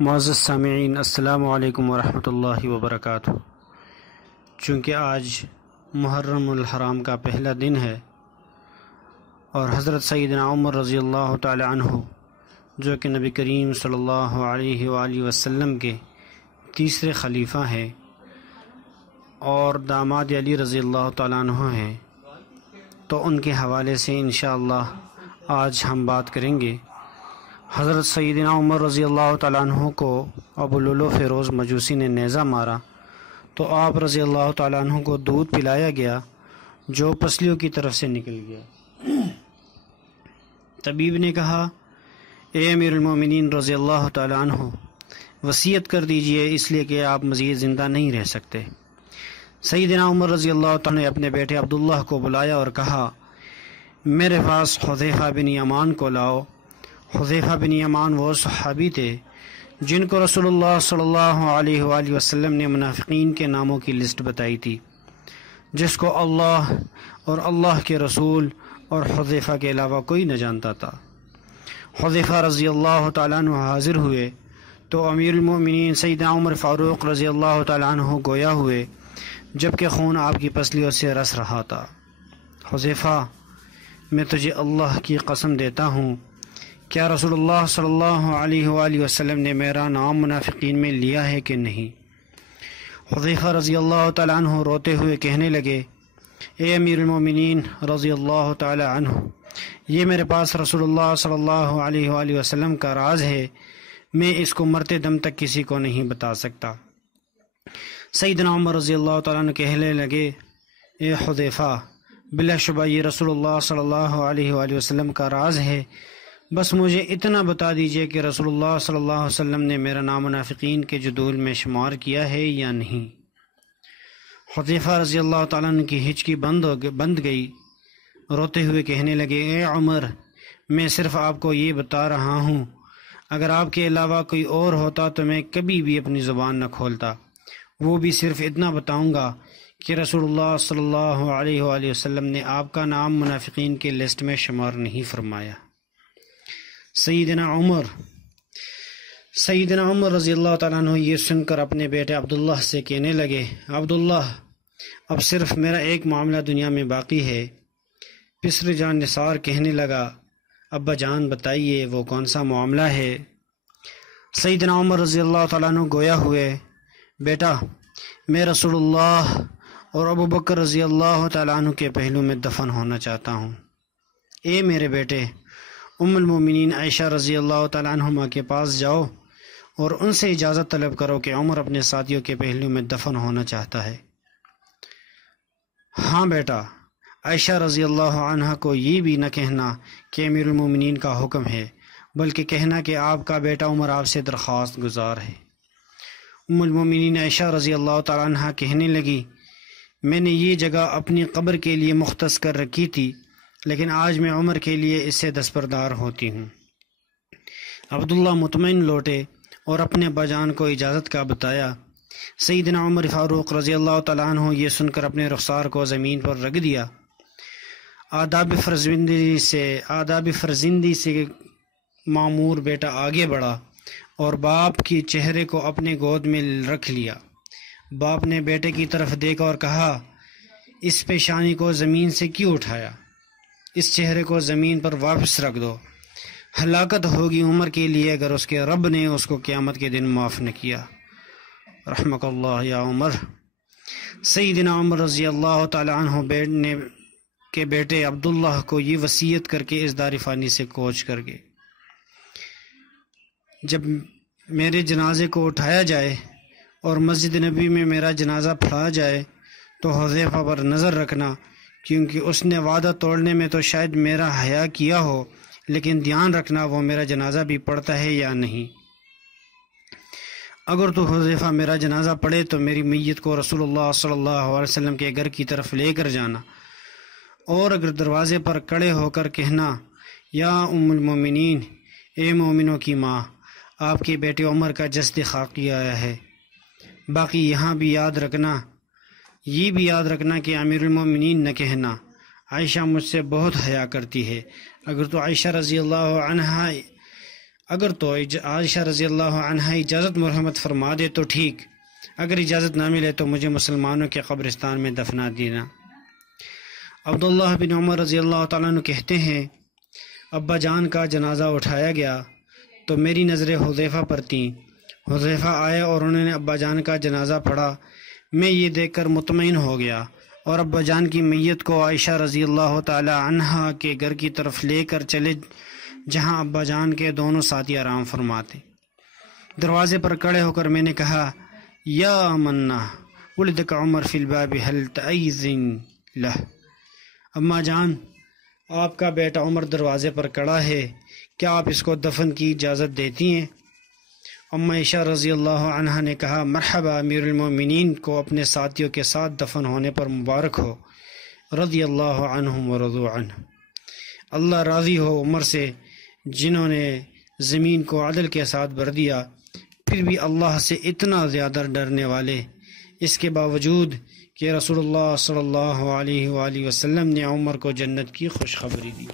معزز سامعین، السلام علیکم ورحمۃ اللہ وبرکاتہ۔ چونکہ آج محرم الحرام کا پہلا دن ہے اور حضرت سیدنا عمر رضی اللہ تعالی عنہ جو کہ نبی کریم صلی اللہ علیہ وآلہ وسلم کے تیسرے خلیفہ ہیں اور داماد علی رضی اللہ تعالیٰ عنہ ہیں، تو ان کے حوالے سے انشاءاللہ آج ہم بات کریں گے۔ حضرت سیدنا عمر رضی اللہ تعالیٰ عنہ کو ابو لولو فیروز مجوسی نے نیزہ مارا تو آپ رضی اللہ تعالیٰ عنہ کو دودھ پلایا گیا جو پسلیوں کی طرف سے نکل گیا۔ طبیب نے کہا، اے امیر المومنین رضی اللہ تعالیٰ عنہ، وصیت کر دیجئے اس لیے کہ آپ مزید زندہ نہیں رہ سکتے۔ سیدنا عمر رضی اللہ تعالیٰ نے اپنے بیٹے عبداللہ کو بلایا اور کہا، میرے پاس حذیفہ بن یمان کو لاؤ۔ حذیفہ بن یمان وہ صحابی تھے جن کو رسول اللہ صلی اللہ علیہ وآلہ وسلم نے منافقین کے ناموں کی لسٹ بتائی تھی، جس کو اللہ اور اللہ کے رسول اور حذیفہ کے علاوہ کوئی نہ جانتا تھا۔ حذیفہ رضی اللہ تعالیٰ عنہ حاضر ہوئے تو امیر المومنین سیدنا عمر فاروق رضی اللہ تعالیٰ عنہ گویا ہوئے جبکہ خون آپ کی پسلیوں سے رس رہا تھا۔ حذیفہ، میں تجھے اللہ کی قسم دیتا ہوں، کیا رسول اللہ صلی اللہ علیہ وآلہ وسلم نے میرا نام منافقین میں لیا ہے کہ نہیں؟ حذیفہ رضی اللہ تعالیٰ عنہ روتے ہوئے کہنے لگے، اے امیر المومنین رضی اللہ تعالیٰ عنہ، یہ میرے پاس رسول اللہ صلی اللہ علیہ وآلہ وسلم کا راز ہے، میں اس کو مرتے دم تک کسی کو نہیں بتا سکتا۔ سیدنا عمر رضی اللہ تعالیٰ عنہ کہنے لگے، اے حذیفہ، بلا شبہ یہ رسول اللہ صلی اللہ علیہ وآلہ وسلم کا راز ہے، بس مجھے اتنا بتا دیجئے کہ رسول اللہ صلی اللہ علیہ وسلم نے میرا نام منافقین کے جدول میں شمار کیا ہے یا نہیں۔ حذیفہ رضی اللہ تعالیٰ عنہ کی ہچکی بند گئی، روتے ہوئے کہنے لگے، اے عمر، میں صرف آپ کو یہ بتا رہا ہوں، اگر آپ کے علاوہ کوئی اور ہوتا تو میں کبھی بھی اپنی زبان نہ کھولتا، وہ بھی صرف اتنا بتاؤں گا کہ رسول اللہ صلی اللہ علیہ وآلہ وسلم نے آپ کا نام منافقین کے لسٹ میں شمار نہیں فرمایا۔ سیدنا عمر رضی اللہ تعالیٰ عنہ یہ سن کر اپنے بیٹے عبداللہ سے کہنے لگے، عبداللہ، اب صرف میرا ایک معاملہ دنیا میں باقی ہے۔ پسر جان نثار کہنے لگا، ابا جان بتائیے وہ کون سا معاملہ ہے؟ سیدنا عمر رضی اللہ تعالیٰ عنہ گویا ہوئے، بیٹا، میں رسول اللہ اور ابو بکر رضی اللہ تعالیٰ عنہ کے پہلو میں دفن ہونا چاہتا ہوں۔ اے میرے بیٹے، ام المومنین عائشہ رضی اللہ تعالیٰ عنہما کے پاس جاؤ اور ان سے اجازت طلب کرو کہ عمر اپنے ساتھیوں کے پہلو میں دفن ہونا چاہتا ہے۔ ہاں بیٹا، عائشہ رضی اللہ عنہ کو یہ بھی نہ کہنا کہ امیر المومنین کا حکم ہے، بلکہ کہنا کہ آپ کا بیٹا عمر آپ سے درخواست گزار ہے۔ ام المومنین عائشہ رضی اللہ تعالیٰ عنہ کہنے لگی، میں نے یہ جگہ اپنی قبر کے لیے مختص کر رکھی تھی، لیکن آج میں عمر کے لیے اس سے دستبردار ہوتی ہوں۔ عبداللہ مطمئن لوٹے اور اپنے باجان کو اجازت کا بتایا۔ سیدنا عمر فاروق رضی اللہ تعالیٰ عنہ یہ سن کر اپنے رخسار کو زمین پر رکھ دیا۔ آداب فرزندی سے معمور بیٹا آگے بڑھا اور باپ کی چہرے کو اپنے گود میں رکھ لیا۔ باپ نے بیٹے کی طرف دیکھا اور کہا، اس پیشانی کو زمین سے کیوں اٹھایا؟ اس چہرے کو زمین پر واپس رکھ دو، ہلاکت ہوگی عمر کے لیے اگر اس کے رب نے اس کو قیامت کے دن معاف نہ کیا۔ رحمک اللہ یا عمر۔ سیدنا عمر رضی اللہ تعالی عنہ کے بیٹے عبداللہ کو یہ وصیت کر کے اس دار فانی سے کوچ کر گئے، جب میرے جنازے کو اٹھایا جائے اور مسجد نبی میں میرا جنازہ پڑھا جائے تو حذیفہ پر نظر رکھنا، کیونکہ اس نے وعدہ توڑنے میں تو شاید میرا حیا کیا ہو، لیکن دھیان رکھنا وہ میرا جنازہ بھی پڑھتا ہے یا نہیں۔ اگر تو حذیفہ میرا جنازہ پڑھے تو میری میت کو رسول اللہ صلی اللہ علیہ وسلم کے گھر کی طرف لے کر جانا، اور اگر دروازے پر کھڑے ہو کر کہنا، یا ام المومنین، اے مومنوں کی ماں، آپ کے بیٹے عمر کا جسد خاکی آیا ہے۔ باقی یہاں بھی یہ بھی یاد رکھنا کہ امیر المومنین نہ کہنا، عائشہ مجھ سے بہت حیا کرتی ہے۔ اگر تو عائشہ رضی اللہ عنہا اگر تو عائشہ رضی اللہ عنہ اجازت مرحمت فرما دے تو ٹھیک، اگر اجازت نہ ملے تو مجھے مسلمانوں کے قبرستان میں دفنا دینا۔ عبداللہ بن عمر رضی اللہ تعالیٰ عنہ کہتے ہیں ابا جان کا جنازہ اٹھایا گیا تو میری نظریں حذیفہ پر تھیں۔ حذیفہ آئے اور انہوں نے ابا جان کا جنازہ پڑھا۔ میں یہ دیکھ کر مطمئن ہو گیا اور ابا جان کی میت کو عائشہ رضی اللہ تعالی عنہا کے گھر کی طرف لے کر چلے جہاں ابا جان کے دونوں ساتھی آرام فرماتے۔ دروازے پر کھڑے ہو کر میں نے کہا یا منا ولدک عمر فی الباب هل تعیذن لہ، اماں جان آپ کا بیٹا عمر دروازے پر کھڑا ہے، کیا آپ اس کو دفن کی اجازت دیتی ہیں؟ اماں عائشہ رضی اللہ عنہا نے کہا مرحبا، امیر المومنین کو اپنے ساتھیوں کے ساتھ دفن ہونے پر مبارک ہو، رضی اللہ عنہم ورضوا عنہ، اللہ راضی ہو عمر سے جنہوں نے زمین کو عدل کے ساتھ بھر دیا، پھر بھی اللہ سے اتنا زیادہ ڈرنے والے، اس کے باوجود کہ رسول اللہ صلی اللہ علیہ وآلہ وسلم نے عمر کو جنت کی خوشخبری دی۔